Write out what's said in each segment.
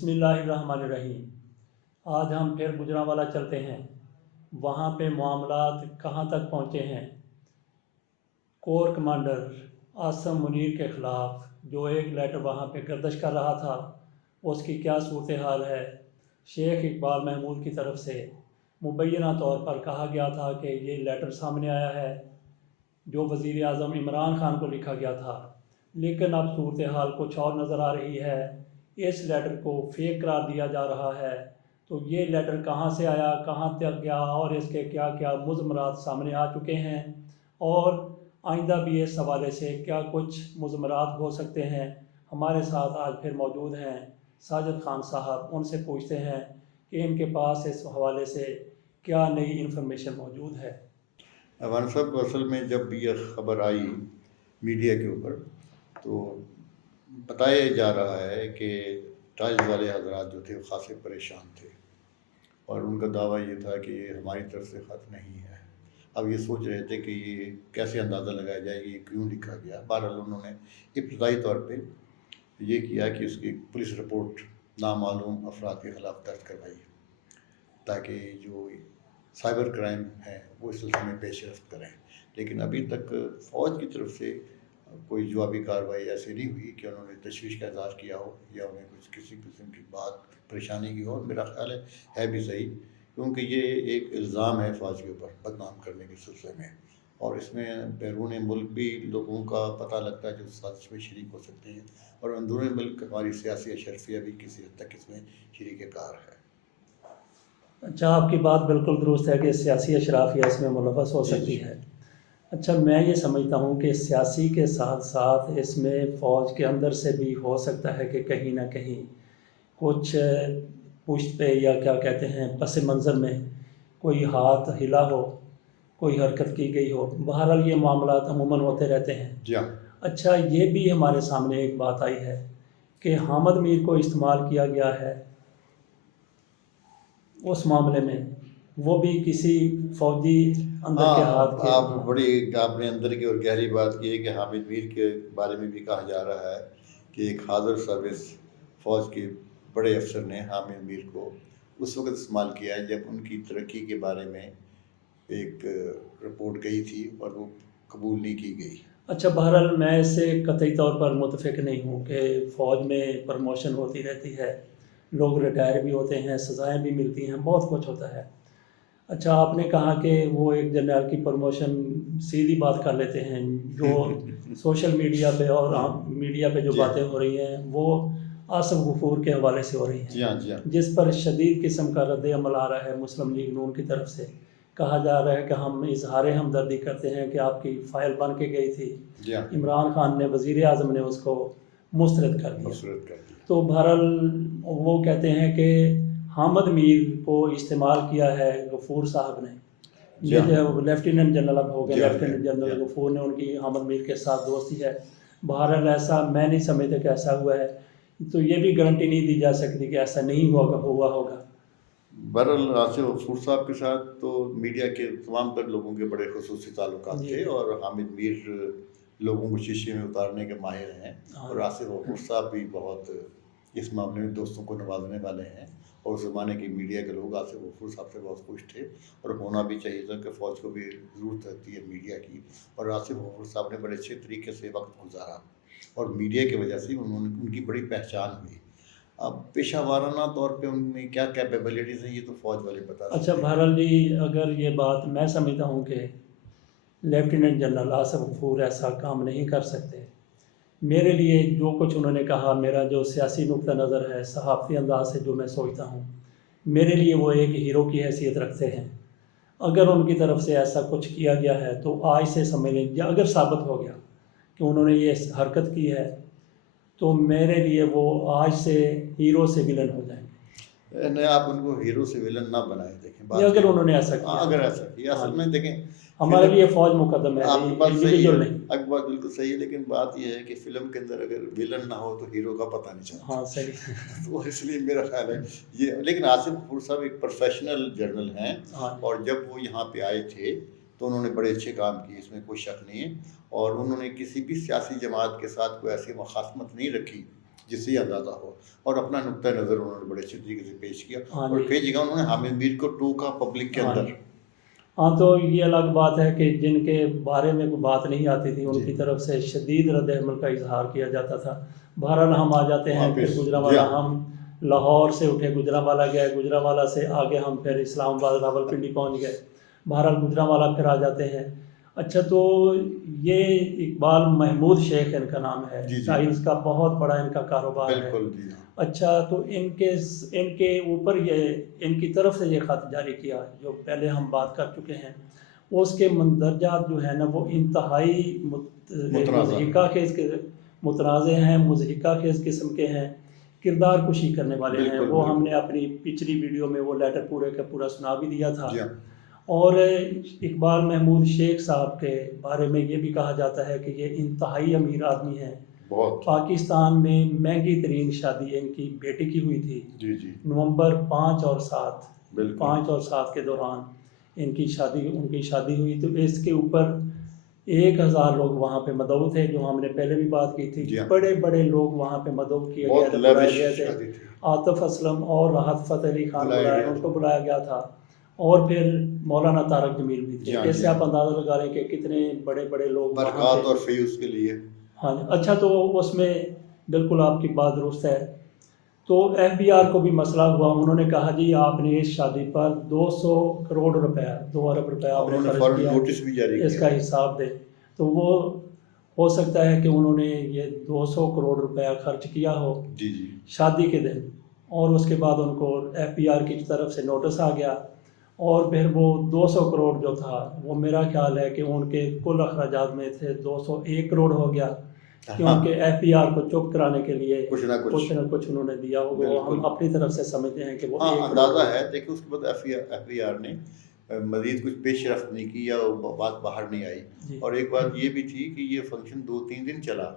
بسم اللہ الرحمن الرحیم۔ آج ہم پھر گجرانوالا چلتے ہیں، وہاں پہ معاملات کہاں تک پہنچے ہیں۔ کور کمانڈر عاصم منیر کے خلاف جو ایک لیٹر وہاں پہ گردش کر رہا تھا، اس کی کیا صورتحال ہے۔ شیخ اقبال محمود کی طرف سے مبینہ طور پر کہا گیا تھا کہ یہ لیٹر سامنے آیا ہے جو وزیر اعظم عمران خان کو لکھا گیا تھا، لیکن اب صورتحال کچھ اور نظر آ رہی ہے۔ اس لیٹر کو فیک قرار دیا جا رہا ہے۔ تو یہ لیٹر کہاں سے آیا، کہاں تک گیا اور اس کے کیا کیا مضمرات سامنے آ چکے ہیں، اور آئندہ بھی اس حوالے سے کیا کچھ مضمرات ہو سکتے ہیں۔ ہمارے ساتھ آج پھر موجود ہیں ساجد خان صاحب، ان سے پوچھتے ہیں کہ ان کے پاس اس حوالے سے کیا نئی انفارمیشن موجود ہے۔ عوان صاحب، اصل میں جب یہ خبر آئی میڈیا کے اوپر تو بتایا جا رہا ہے کہ ٹائلز والے حضرات جو تھے وہ خاصے پریشان تھے، اور ان کا دعویٰ یہ تھا کہ یہ ہماری طرف سے خط نہیں ہے۔ اب یہ سوچ رہے تھے کہ یہ کیسے اندازہ لگایا جائے کہ یہ کیوں لکھا گیا۔ بہرحال انہوں نے ابتدائی طور پہ یہ کیا کہ اس کی پولیس رپورٹ نامعلوم افراد کے خلاف درج کروائی، تاکہ جو سائبر کرائم ہے وہ اس سلسلے میں پیش رفت کریں۔ لیکن ابھی تک فوج کی طرف سے کوئی جوابی کارروائی ایسی نہیں ہوئی کہ انہوں نے تشویش کا اظہار کیا ہو یا انہیں کسی قسم کی بات پریشانی کی ہو۔ اور میرا خیال ہے بھی صحیح، کیونکہ یہ ایک الزام ہے فوج کے اوپر بدنام کرنے کے سلسلے میں، اور اس میں بیرون ملک بھی لوگوں کا پتہ لگتا ہے جو سازش میں شریک ہو سکتے ہیں، اور اندرون ملک ہماری سیاسی اشرفیہ بھی کسی حد تک اس میں شریک کار ہے۔ اچھا، آپ کی بات بالکل درست ہے کہ سیاسی اشرافیہ اس میں ملوث ہو سکتی ہے۔ اچھا، میں یہ سمجھتا ہوں کہ سیاسی کے ساتھ ساتھ اس میں فوج کے اندر سے بھی ہو سکتا ہے کہ کہیں نہ کہیں کچھ پشت پہ یا کیا کہتے ہیں پس منظر میں کوئی ہاتھ ہلا ہو، کوئی حرکت کی گئی ہو۔ بہرحال یہ معاملات عموماً ہوتے رہتے ہیں۔ جی ہاں۔ اچھا، یہ بھی ہمارے سامنے ایک بات آئی ہے کہ حامد میر کو استعمال کیا گیا ہے اس معاملے میں، وہ بھی کسی فوجی اندر کے ہاتھ کے۔ آپ نے اندر کی اور گہری بات کی ہے کہ حامد میر کے بارے میں بھی کہا جا رہا ہے کہ ایک حاضر سروس فوج کے بڑے افسر نے حامد میر کو اس وقت استعمال کیا ہے جب ان کی ترقی کے بارے میں ایک رپورٹ گئی تھی اور وہ قبول نہیں کی گئی۔ اچھا، بہرحال میں اس سے قطعی طور پر متفق نہیں ہوں کہ فوج میں پروموشن ہوتی رہتی ہے، لوگ ریٹائر بھی ہوتے ہیں، سزائیں بھی ملتی ہیں، بہت کچھ ہوتا ہے۔ اچھا، آپ نے کہا کہ وہ ایک جنرل کی پروموشن سیدھی بات کر لیتے ہیں، جو سوشل میڈیا پہ اور میڈیا پہ جو باتیں ہو رہی ہیں وہ آصف غفور کے حوالے سے ہو رہی ہیں، جس پر شدید قسم کا رد عمل آ رہا ہے مسلم لیگ نون کی طرف سے۔ کہا جا رہا ہے کہ ہم اظہار ہمدردی کرتے ہیں کہ آپ کی فائل بن کے گئی تھی، عمران خان نے، وزیر اعظم نے اس کو مسترد کر دیا۔ تو بہرحال وہ کہتے ہیں کہ حامد میر کو استعمال کیا ہے غفور صاحب نے، یہ جو لیفٹیننٹ جنرل اب ہو گئے، لیفٹیننٹ جنرل غفور نے، ان کی حامد میر کے ساتھ دوستی ہے۔ بہرحال ایسا میں نہیں سمجھتا کہ ایسا ہوا ہے، تو یہ بھی گارنٹی نہیں دی جا سکتی کہ ایسا نہیں ہوا ہوگا۔ بہرحال آصف غفور صاحب کے ساتھ تو میڈیا کے تمام تر لوگوں کے بڑے خصوصی تعلقات تھے، اور حامد میر لوگوں کو شیشے میں اتارنے کے ماہر ہیں، اور آصف غفور صاحب بھی بہت اس معاملے میں دوستوں کو نوازنے والے ہیں، اور اس زمانے کی میڈیا کے لوگ آصف غفور صاحب سے بہت خوش تھے، اور ہونا بھی چاہیے تھا کہ فوج کو بھی ضرورت رہتی ہے میڈیا کی، اور آصف غفور صاحب نے بڑے اچھے طریقے سے وقت گزارا، اور میڈیا کی وجہ سے ان کی بڑی پہچان ہوئی۔ اب پیشہ وارانہ طور پہ ان میں کیا کیپیبلٹیز ہیں یہ تو فوج والے بتا سکتے ہیں۔ اچھا، بہرحال جی، اگر یہ بات میں سمجھتا ہوں کہ لیفٹیننٹ جنرل آصف غفور ایسا کام نہیں کر سکتے۔ میرے لیے جو کچھ انہوں نے کہا، میرا جو سیاسی نقطہ نظر ہے، صحافتی انداز سے جو میں سوچتا ہوں، میرے لیے وہ ایک ہیرو کی حیثیت رکھتے ہیں۔ اگر ان کی طرف سے ایسا کچھ کیا گیا ہے تو آج سے سمجھ لیں، یا اگر ثابت ہو گیا کہ انہوں نے یہ حرکت کی ہے، تو میرے لیے وہ آج سے ہیرو سے ویلن ہو جائیں گے۔ نہیں، آپ ان کو ہیرو سے ویلن نہ بنائیں۔ دیکھیں، اگر انہوں نے ایسا کیا، اگر ایسا کیا، اصل میں دیکھیں ہمارے لیے فوج مقدم ہے، آپ کی بات صحیح انڈیویجول ہے، نہیں۔ آپ کی بات بالکل صحیح ہے، لیکن بات یہ ہے کہ فلم کے اندر اگر ویلن نہ ہو تو ہیرو کا پتہ نہیں چلتا۔ ہاں، صحیح۔ تو اس لیے میرا خیال ہے یہ، لیکن آصف غفور صاحب ایک پروفیشنل جرنل ہیں، اور جب وہ یہاں پہ آئے تھے تو انہوں نے بڑے اچھے کام کیے، اس میں کوئی شک نہیں ہے، اور انہوں نے کسی بھی سیاسی جماعت کے ساتھ کوئی ایسی مخاصمت نہیں رکھی جس سے یہ اندازہ ہو، اور اپنا نقطۂ نظر انہوں نے بڑے اچھے طریقے سے پیش کیا، ہاں اور جی، کئی جگہ انہوں نے حامد میر کو ٹوکا پبلک کے ہاں اندر۔ جی، ہاں تو یہ الگ بات ہے کہ جن کے بارے میں کوئی بات نہیں آتی تھی ان جی کی طرف سے شدید رد عمل کا اظہار کیا جاتا تھا۔ بہرحال ہم آ جاتے ہیں پھر واپس، جی گوجرانوالا، ہاں، ہم لاہور سے اٹھے گوجرانوالا گئے، گوجرانوالا سے آگے ہم پھر اسلام آباد راولپنڈی پہنچ گئے، بہرحال گوجرانوالا پھر آ جاتے ہیں۔ اچھا تو یہ اقبال محمود شیخ ان کا نام ہے، جی جی ٹائلز کا بہت بڑا ان کا کاروبار ہے۔ بالکل، جی ہاں، اچھا تو ان کے اوپر یہ ان کی طرف سے یہ خط جاری کیا جو پہلے ہم بات کر چکے ہیں، اس کے مندرجات جو ہے نا وہ انتہائی متنازع ہے، مضحکہ خیز کے متنازع ہیں، مضحکہ خیز قسم کے ہیں، کردار کشی کرنے والے ہیں۔ بالکل وہ ہم بالکل، نے اپنی پچھلی ویڈیو میں وہ لیٹر پورے کا پورا سنا بھی دیا تھا۔ جی ہاں، اور اقبال محمود شیخ صاحب کے بارے میں یہ بھی کہا جاتا ہے کہ یہ انتہائی امیر آدمی ہیں۔ بہت، پاکستان میں مہنگی ترین شادی ان کی بیٹی کی ہوئی تھی، جی جی نومبر 5 اور 7 بالکل، 5 اور 7 کے دوران ان کی شادی ہوئی۔ تو اس کے اوپر 1000 لوگ وہاں پہ مدعو تھے، جو ہم نے پہلے بھی بات کی تھی۔ جی ہاں، بڑے بڑے لوگ وہاں پہ مدعو کیے گئے بہت تھے، بلائے لیوش گئے تھے۔ شادی تھی، عاطف اسلم اور راحت فتح علی خان بلایا گیا ان تھا، کو بلایا گیا تھا، اور پھر مولانا طارق جمیل بھی جی تھے۔ ہاں اس جی سے ہاں، آپ اندازہ لگا لیں کہ کتنے بڑے بڑے لوگ وہاں برکات تھے۔ اور فیوز کے لیے، ہاں جی، اچھا تو اس میں بالکل آپ کی بات درست ہے۔ تو ایف بی آر کو بھی مسئلہ ہوا، انہوں نے کہا جی آپ نے اس شادی پر 200 کروڑ روپے 2 ارب روپے آپ نے انہوں نے خرچ فوراً کیا نوٹس بھی جاری ہے، اس کیا، کا حساب دے۔ تو وہ ہو سکتا ہے کہ انہوں نے یہ 200 کروڑ روپے خرچ کیا ہو جی جی شادی کے دن، اور اس کے بعد ان کو ایف بی آر کی طرف سے نوٹس آ گیا، اور پھر وہ 200 کروڑ جو تھا وہ میرا خیال ہے کہ ان کے کل اخراجات میں سے 201 کروڑ ہو گیا، کیونکہ ایف بی آر کو چپ کرانے کے لیے کچھ نہ کچھ نہ کچھ انہوں نے دیا ہوگا۔ وہ ہم بالکل، اپنی طرف سے سمجھتے ہیں کہ وہ ہاں 1 کروڑ اندازہ ہوگا۔ ہے، دیکھیں اس کے بعد ایف بی آر نے مزید کچھ پیش رفت نہیں کی یا وہ بات باہر نہیں آئی، جی اور ایک بات یہ بھی تھی کہ یہ فنکشن 2-3 دن چلا،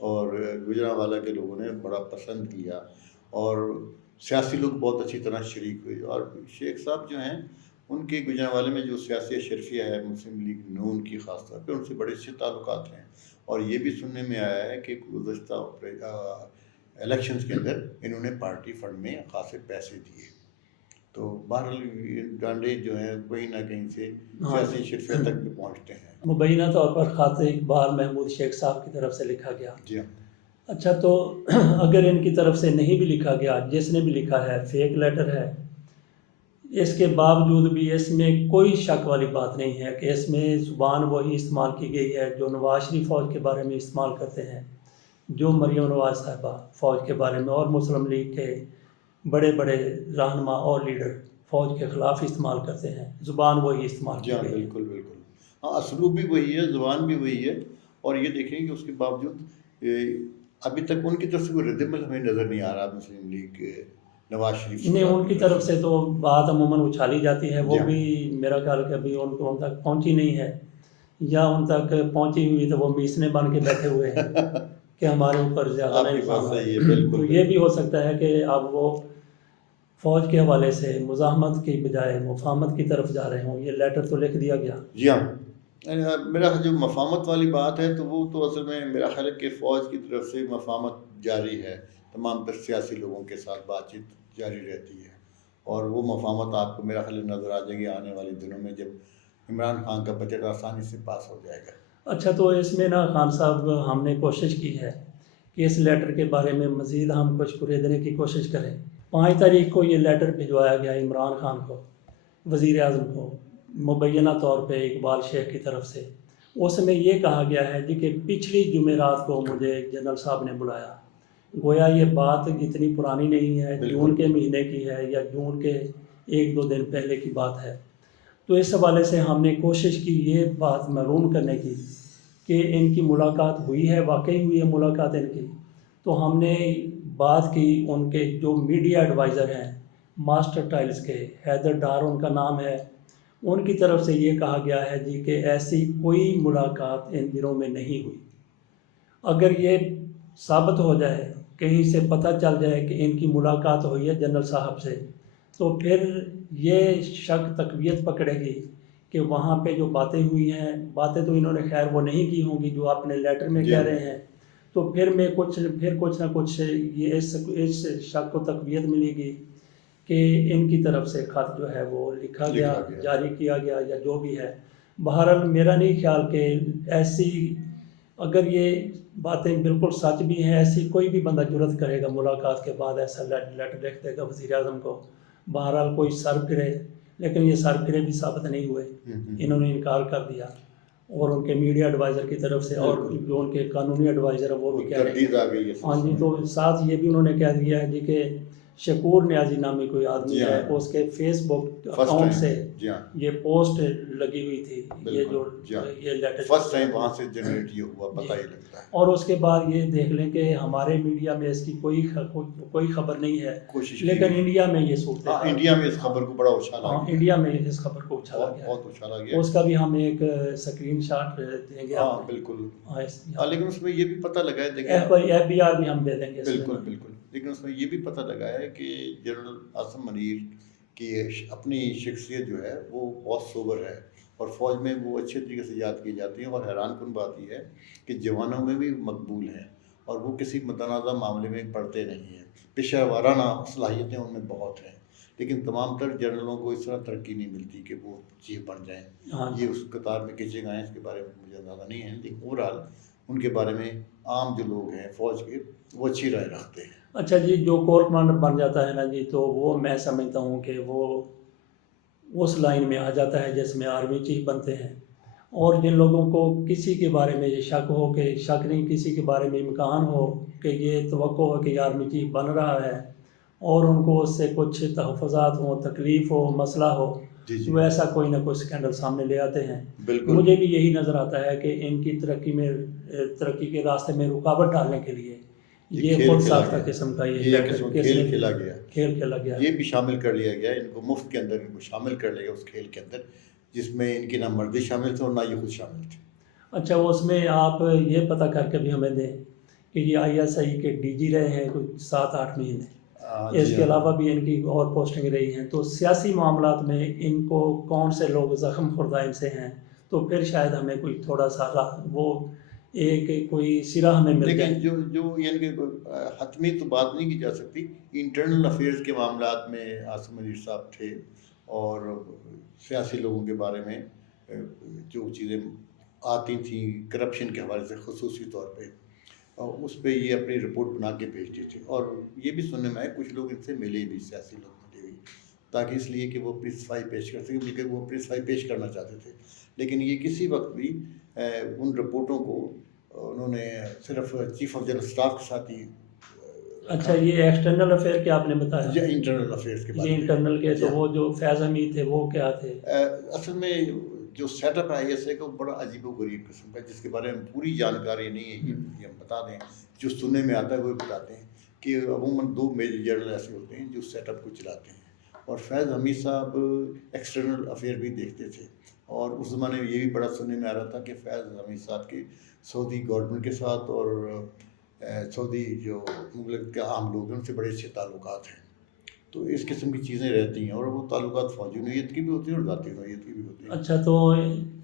اور گوجرانوالا کے لوگوں نے بڑا پسند کیا، اور سیاسی لوگ بہت اچھی طرح شریک ہوئے، اور شیخ صاحب جو ہیں ان کے گوجرانوالے میں جو سیاسی اشرفیہ ہے مسلم لیگ نون کی خاص طور پہ، ان سے بڑے اچھے تعلقات ہیں، اور یہ بھی سننے میں آیا ہے کہ گزشتہ الیکشنز کے اندر انہوں نے پارٹی فنڈ میں خاصے پیسے دیے، تو بہرحال ڈانڈے جو ہیں کہیں نہ کہیں سے سیاسی شرفیہ تک بھی پہنچتے ہیں۔ مبینہ طور پر خط اقبال محمود شیخ صاحب کی طرف سے لکھا گیا۔ جی ہاں، اچھا تو اگر ان کی طرف سے نہیں بھی لکھا گیا، جس نے بھی لکھا ہے فیک لیٹر ہے، اس کے باوجود بھی اس میں کوئی شک والی بات نہیں ہے کہ اس میں زبان وہی استعمال کی گئی ہے جو نواز شریف فوج کے بارے میں استعمال کرتے ہیں، جو مریم نواز صاحبہ فوج کے بارے میں اور مسلم لیگ کے بڑے بڑے رہنما اور لیڈر فوج کے خلاف استعمال کرتے ہیں، زبان وہی استعمال جی کی ہاں گئی ہے۔ بالکل بالکل، ہاں اسلوب بھی وہی ہے، زبان بھی وہی ہے، اور یہ دیکھیں کہ اس کے باوجود ابھی تک ان کی طرف سے کوئی رد عمل ہمیں نظر نہیں آ رہا مسلم لیگ نواز شریف نہیں، صاحب ان کی طرف سے تو بات عموماً اچھالی جاتی ہے، وہ جی ہاں، بھی میرا خیال کہ ابھی ان تک پہنچی نہیں ہے، یا ان تک پہنچی ہوئی تو وہ میسنے بن کے بیٹھے ہوئے ہیں کہ ہمارے اوپر زیادہ آپ نہ کی بات الزام صحیح ہے، ہے۔ بالکل تو یہ بھی ہو سکتا ہے کہ اب وہ فوج کے حوالے سے مزاحمت کی بجائے مفاہمت کی طرف جا رہے ہوں۔ یہ لیٹر تو لکھ دیا گیا۔ جی ہاں، میرا جو مفاہمت والی بات ہے تو وہ تو اصل میں میرا خیال ہے کہ فوج کی طرف سے مفاہمت جاری ہے، تمام تر سیاسی لوگوں کے ساتھ بات چیت جاری رہتی ہے، اور وہ مفاہمت آپ کو میرا خیال ہے نظر آ جائے گی آنے والے دنوں میں، جب عمران خان کا بجٹ آسانی سے پاس ہو جائے گا۔ اچھا تو اس میں نا خان صاحب ہم نے کوشش کی ہے کہ اس لیٹر کے بارے میں مزید ہم کچھ خریدنے کی کوشش کریں۔ 5 تاریخ کو یہ لیٹر بھجوایا گیا عمران خان کو، وزیر اعظم کو، مبینہ طور پہ اقبال شیخ کی طرف سے۔ اس میں یہ کہا گیا ہے جی کہ پچھلی جمعرات کو مجھے جنرل صاحب نے بلایا، گویا یہ بات اتنی پرانی نہیں ہے، جون کے مہینے کی ہے یا جون کے 1-2 دن پہلے کی بات ہے۔ تو اس حوالے سے ہم نے کوشش کی یہ بات معلوم کرنے کی کہ ان کی ملاقات ہوئی ہے، واقعی ہوئی ہے ملاقات ان کی۔ تو ہم نے بات کی ان کے جو میڈیا ایڈوائزر ہیں ماسٹر ٹائلز کے، حیدر ڈار ان کا نام ہے، ان کی طرف سے یہ کہا گیا ہے جی کہ ایسی کوئی ملاقات ان دنوں میں نہیں ہوئی۔ اگر یہ ثابت ہو جائے، کہیں سے پتہ چل جائے کہ ان کی ملاقات ہوئی ہے جنرل صاحب سے، تو پھر یہ شک تقویت پکڑے گی کہ وہاں پہ جو باتیں ہوئی ہیں، باتیں تو انہوں نے خیر وہ نہیں کی ہوں گی جو اپنے لیٹر میں جی کہہ ہاں، رہے ہیں، تو پھر کچھ نہ کچھ یہ اس شک کو تقویت ملے گی کہ ان کی طرف سے خط جو ہے وہ لکھا گیا، جاری کیا گیا یا جو بھی ہے۔ بہرحال میرا نہیں خیال کہ ایسی، اگر یہ باتیں بالکل سچ بھی ہیں، ایسی کوئی بھی بندہ جرت کرے گا ملاقات کے بعد ایسا لیٹر لکھ دے گا وزیر اعظم کو۔ بہرحال کوئی سر پھرے، لیکن یہ سر پھرے بھی ثابت نہیں ہوئے، انہوں نے انکار کر دیا، اور ان کے میڈیا ایڈوائزر کی طرف سے اور جو ان کے قانونی ایڈوائزر ہیں وہ بھی کہہ رہے ہیں۔ ہاں جی، تو ساتھ یہ بھی انہوں نے کہہ دیا ہے جی کہ شکور نیازی نامی کوئی آدمی ہے، اس کے فیس بک اکاؤنٹ سے یہ پوسٹ لگی ہوئی تھی، یہ جو یہ لیٹر فرسٹ ٹائم وہاں سے جنریٹ یہ ہوا، پتہ ہی لگتا ہے۔ اور اس کے بعد یہ دیکھ لیں کہ ہمارے میڈیا میں اس کی کوئی خبر نہیں ہے، لیکن انڈیا میں یہ صورت ہے، انڈیا میں اس خبر کو بڑا اچھالا گیا، انڈیا میں اس خبر کو اچھالا گیا، بہت اچھالا گیا۔ اس کا بھی ہم ایک اسکرین شاٹ دیں گے۔ ہاں بالکل، لیکن اس میں یہ بھی پتہ لگا ہے، FBR بھی ہم دے دیں گے۔ بالکل، لیکن اس میں یہ بھی پتہ لگا ہے کہ جنرل عاصم منیر کی اپنی شخصیت جو ہے وہ بہت سوبر ہے، اور فوج میں وہ اچھے طریقے سے یاد کی جاتی ہیں، اور حیران کن بات یہ ہے کہ جوانوں میں بھی مقبول ہیں، اور وہ کسی متنازع معاملے میں پڑتے نہیں ہیں، پیشہ ورانہ صلاحیتیں ان میں بہت ہیں، لیکن تمام تر جنرلوں کو اس طرح ترقی نہیں ملتی کہ وہ چیف بن جائیں، یہ اس قطار میں کھینچے گئے ہیں، اس کے بارے میں مجھے اندازہ نہیں ہے، لیکن اوورآل ان کے بارے میں عام جو لوگ ہیں فوج کے وہ اچھی رائے رکھتے ہیں۔ اچھا جی، جو کور کمانڈر بن جاتا ہے نا جی، تو وہ میں سمجھتا ہوں کہ وہ اس لائن میں آ جاتا ہے جس میں آرمی چیف بنتے ہیں، اور جن لوگوں کو کسی کے بارے میں یہ شک ہو، کہ شک نہیں، کسی کے بارے میں امکان ہو کہ یہ توقع ہو کہ یہ آرمی چیف بن رہا ہے، اور ان کو اس سے کچھ تحفظات ہوں، تکلیف ہو، مسئلہ ہو، وہ ایسا کوئی نہ کوئی سکینڈل سامنے لے آتے ہیں۔ مجھے بھی یہی نظر آتا ہے کہ ان کی ترقی کے راستے میں رکاوٹ ڈالنے کے لیے یہ خود ساختہ قسم کا یہ کھیل کھیلا گیا، یہ بھی شامل کر لیا گیا، ان کو مفت کے اندر ان کو شامل کر لیا گیا اس کھیل کے اندر، جس میں ان کی نہ مردی شامل تھے اور نہ یہ خود شامل تھے۔ اچھا، اس میں آپ یہ پتہ کر کے بھی ہمیں دیں کہ یہ ISI کے DG رہے ہیں کچھ 7-8 مہینے، اس کے علاوہ بھی ان کی اور پوسٹنگ رہی ہیں، تو سیاسی معاملات میں ان کو کون سے لوگ زخم خوردہ ان سے ہیں، تو پھر شاید ہمیں کوئی تھوڑا سا وہ ایک کوئی سرا ہمیں مل جائے۔ لیکن جو یعنی کہ حتمی تو بات نہیں کی جا سکتی، انٹرنل افیئرز کے معاملات میں عاصم منیر صاحب تھے، اور سیاسی لوگوں کے بارے میں جو چیزیں آتی تھیں کرپشن کے حوالے سے خصوصی طور پہ، اور اس پہ یہ اپنی رپورٹ بنا کے بھیجتے تھے، اور یہ بھی سننے میں آئے کچھ لوگ ان سے ملے بھی، سیاسی لوگ ملے بھی، تاکہ اس لیے کہ وہ اپنی صفائی پیش کر سکیں، بلکہ وہ اپنی صفائی پیش کرنا چاہتے تھے، لیکن یہ کسی وقت بھی ان رپورٹوں کو انہوں نے صرف چیف آف جنرل اسٹاف کے ساتھ ہی۔ اچھا، یہ ایکسٹرنل افیئر کے آپ نے بتایا، یہ انٹرنل افیئرز کے بارے میں، یہ انٹرنل کے، تو وہ جو فیض حمید تھے وہ کیا تھے؟ اصل میں جو سیٹ اپ ہے ISI کا وہ بڑا عجیب و غریب قسم کا، جس کے بارے میں پوری جانکاری نہیں ہے، یہ ہم بتا دیں، جو سننے میں آتا ہے وہ بتاتے ہیں کہ عموماً 2 میجر جنرل ایسے ہوتے ہیں جو سیٹ اپ کو چلاتے ہیں، اور فیض حمید صاحب ایکسٹرنل افیئر بھی دیکھتے تھے، اور اس زمانے میں یہ بھی بڑا سننے میں آ رہا تھا کہ فیض حمید صاحب کے سعودی گورنمنٹ کے ساتھ اور سعودی جو مملکت کے عام لوگ ہیں ان سے بڑے اچھے تعلقات ہیں، تو اس قسم کی چیزیں رہتی ہیں، اور وہ تعلقات فوجی نوعیت کی بھی ہوتی ہیں اور ذاتی نوعیت کی بھی ہوتی ہیں۔ اچھا، تو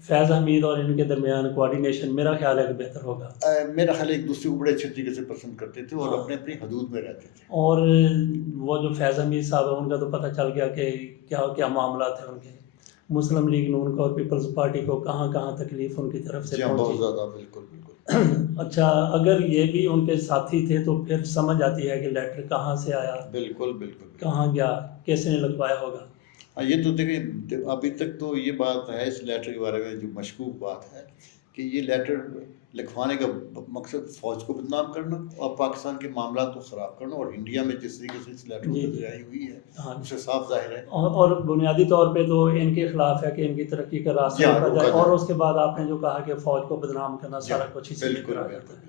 فیض حمید اور ان کے درمیان کوآرڈینیشن میرا خیال ہے کہ بہتر ہوگا، میرا خیال ایک دوسرے کو بڑے اچھے طریقے سے پسند کرتے تھے اور اپنے اپنی حدود میں رہتے تھے، اور وہ جو فیض حمید صاحب ہیں ان کا تو پتہ چل گیا کہ کیا معاملات ہیں ان کے، مسلم لیگ نون کو اور پیپلز پارٹی کو کہاں تکلیف ان کی طرف سے بہت پہنچی۔ زیادہ، بالکل۔ اچھا، اگر یہ بھی ان کے ساتھی تھے تو پھر سمجھ آتی ہے کہ لیٹر کہاں سے آیا، بالکل کہاں گیا، کس نے لگوایا ہوگا۔ یہ تو دیکھیں ابھی تک تو یہ بات ہے اس لیٹر کے بارے میں جو مشکوک بات ہے کہ یہ لیٹر لکھوانے کا مقصد فوج کو بدنام کرنا اور پاکستان کے معاملات کو خراب کرنا، اور انڈیا میں جس طریقے سے اس لیٹر کو تجاری ہوئی ہے اس سے صاف ظاہر ہے، اور بنیادی طور پہ تو ان کے خلاف ہے کہ ان کی ترقی کا راستہ روکا جائے، اور اس کے بعد آپ نے جو کہا کہ فوج کو بدنام کرنا، سارا کچھ اسی میں کرا جاتا ہے۔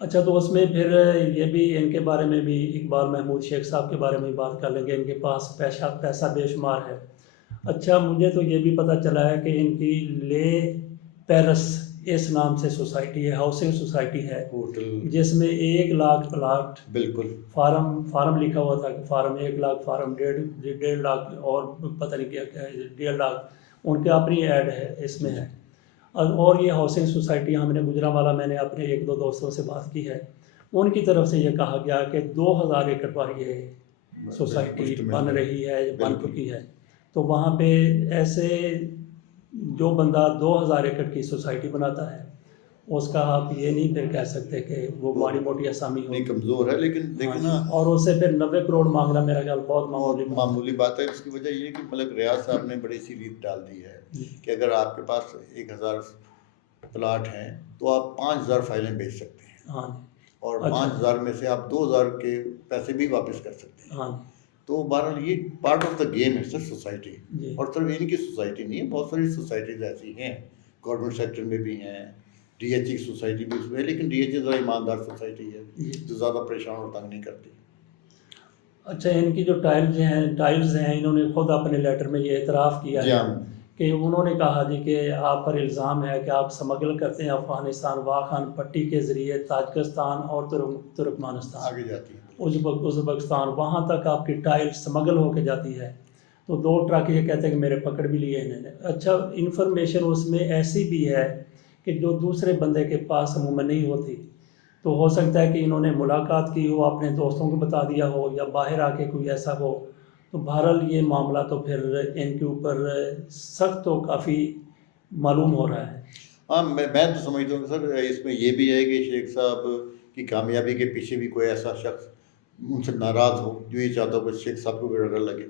اچھا، تو اس میں پھر یہ بھی ان کے بارے میں بھی اقبال محمود شیخ صاحب کے بارے میں بات کر لیں گے، ان کے پاس پیسہ بے شمار ہے۔ اچھا، مجھے تو یہ بھی پتہ چلا ہے کہ ان کی لے پیرس اس نام سے سوسائٹی ہے، ہاؤسنگ سوسائٹی ہے، جس میں 1 لاکھ پلاٹ، بالکل فارم لکھا ہوا تھا کہ فارم 1 لاکھ، فارم 1.5 لاکھ، اور پتہ نہیں کیا 1.5 لاکھ ان کے اپنی ایڈ ہے اس میں ہے۔ اور یہ ہاؤسنگ سوسائٹی ہم نے گجرانوالہ میں نے اپنے 1-2 دوستوں سے بات کی ہے، ان کی طرف سے یہ کہا گیا کہ 2000 ایکڑ پر یہ سوسائٹی بن رہی ہے، بن چکی ہے۔ تو وہاں پہ ایسے جو بندہ 2000 ایکڑ کی سوسائٹی بناتا ہے اس کا آپ یہ نہیں پھر کہہ سکتے کہ وہ ماڑی موٹی آسامی ہو، نہیں کمزور ہے، لیکن دیکھیں نا، اور اس سے پھر 90 کروڑ مانگنا میرا خیال بہت معمولی بات ہے۔ اس کی وجہ یہ ہے کہ ملک ریاض صاحب نے بڑی سی لیڈ ڈال دی ہے کہ اگر آپ کے پاس 1000 پلاٹ ہیں تو آپ 5000 فائلیں بیچ سکتے ہیں، ہاں، اور 5000 میں سے آپ 2000 کے پیسے بھی واپس کر سکتے ہیں۔ ہاں، تو بہرحال یہ پارٹ آف دا گیم ہے سر سوسائٹی، جی، اور صرف ان کی سوسائٹی نہیں ہے، بہت ساری سوسائٹیز ایسی ہیں، گورنمنٹ سیکٹر میں بھی ہیں، ڈی ایچ کی سوسائٹی بھی اس میں ہے، لیکن ڈی ایچ ذرا ایماندار سوسائٹی ہے جو زیادہ پریشان اور تنگ نہیں کرتی۔ اچھا، ان کی جو ٹائلز ہیں انہوں نے خود اپنے لیٹر میں یہ اعتراف کیا ہے کہ انہوں نے کہا جی کہ آپ پر الزام ہے کہ آپ سمگل کرتے ہیں افغانستان واخان پٹی کے ذریعے تاجکستان اور ترکمانستان آگے جاتی ہے، ازبکستان، وہاں تک آپ کی ٹائل سمگل ہو کے جاتی ہے۔ تو 2 ٹرک یہ کہتے ہیں کہ میرے پکڑ بھی لیے انہوں نے۔ اچھا، انفارمیشن اس میں ایسی بھی ہے کہ جو دوسرے بندے کے پاس عموماً نہیں ہوتی، تو ہو سکتا ہے کہ انہوں نے ملاقات کی ہو، اپنے دوستوں کو بتا دیا ہو، یا باہر آ کے کوئی ایسا ہو۔ تو بہرحال یہ معاملہ تو پھر ان کے اوپر سخت تو کافی معلوم ہو رہا ہے۔ ہاں، میں تو سمجھتا ہوں سر اس میں یہ بھی ہے کہ شیخ صاحب کی کامیابی کے پیچھے بھی کوئی ایسا شخص ان سے ناراض ہو جو یہ چاہتا ہو کہ شیخ صاحب کو بھی ڈر لگے۔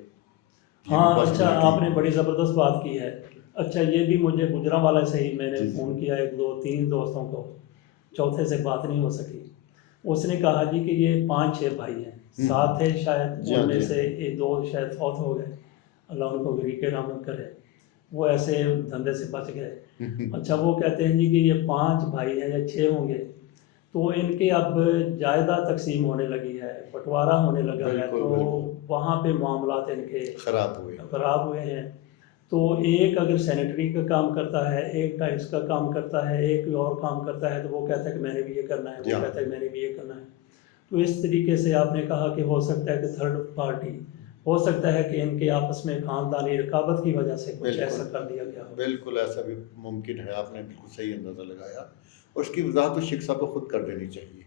ہاں، اچھا، آپ نے بڑی زبردست بات کی ہے۔ اچھا، یہ بھی مجھے گجرانوالہ سے ہی میں نے فون کیا 1-2-3 دوستوں کو، چوتھے سے بات نہیں ہو سکی۔ اس نے کہا جی کہ یہ 5-6 بھائی ہیں، 7 تھے شاید، ان میں سے 2 شاید فوت ہو گئے، اللہ ان کو غریق رحمت کرے، وہ ایسے دھندے سے بچ گئے۔ اچھا، وہ کہتے ہیں جی کہ یہ 5 بھائی ہیں یا 6 ہوں گے، تو ان کے اب جائیداد تقسیم ہونے لگی ہے، بٹوارہ ہونے لگا ہے، تو وہاں پہ معاملات ان کے خراب ہوئے ہیں۔ تو ایک اگر سینیٹری کا کام کرتا ہے، ایک ٹائلس کا کام کرتا ہے، ایک اور کام کرتا ہے، تو وہ کہتا ہے کہ میں نے بھی یہ کرنا ہے، وہ کہتا ہے کہ میں نے بھی یہ کرنا ہے۔ تو اس طریقے سے آپ نے کہا کہ ہو سکتا ہے کہ تھرڈ پارٹی، ہو سکتا ہے کہ ان کے آپس میں خاندانی رقابت کی وجہ سے کچھ ایسا کر دیا گیا ہو۔ بالکل ایسا بھی ممکن ہے، آپ نے بالکل صحیح اندازہ لگایا، اور اس کی وضاحت تو شیخ صاحب کو خود کر دینی چاہیے۔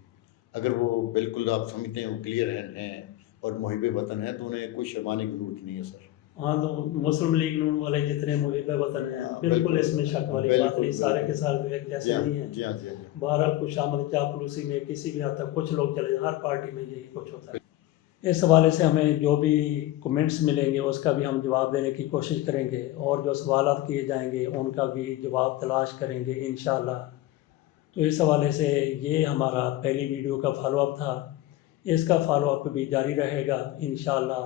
اگر وہ بالکل آپ سمجھتے ہیں وہ کلیئر ہیں اور محب وطن ہیں تو انہیں کوئی شرمانے کی ضرورت نہیں ہے سر۔ ہاں، تو مسلم لیگ نون والے جتنے محب وطن ہیں بالکل اس میں شک والی بات نہیں، سارے کے سارے ایک جیسے نہیں ہیں۔ بہرحال کچھ آمد چاپلوسی میں کسی بھی حد تک کچھ لوگ چلے، ہر پارٹی میں یہی کچھ ہوتا ہے۔ اس حوالے سے ہمیں جو بھی کمنٹس ملیں گے اس کا بھی ہم جواب دینے کی کوشش کریں گے، اور جو سوالات کیے جائیں گے ان کا بھی جواب تلاش کریں گے انشاءاللہ۔ تو اس حوالے سے یہ ہمارا پہلی ویڈیو کا فالو اپ تھا، اس کا فالو اپ بھی جاری رہے گا انشاءاللہ۔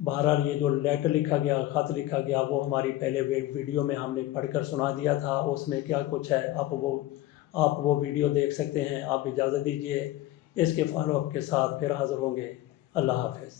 بہرحال یہ جو لیٹر لکھا گیا، خط لکھا گیا، وہ ہماری پہلے ویڈیو میں ہم نے پڑھ کر سنا دیا تھا، اس میں کیا کچھ ہے آپ وہ ویڈیو دیکھ سکتے ہیں۔ آپ اجازت دیجیے، اس کے فالو اپ کے ساتھ پھر حاضر ہوں گے۔ اللہ حافظ۔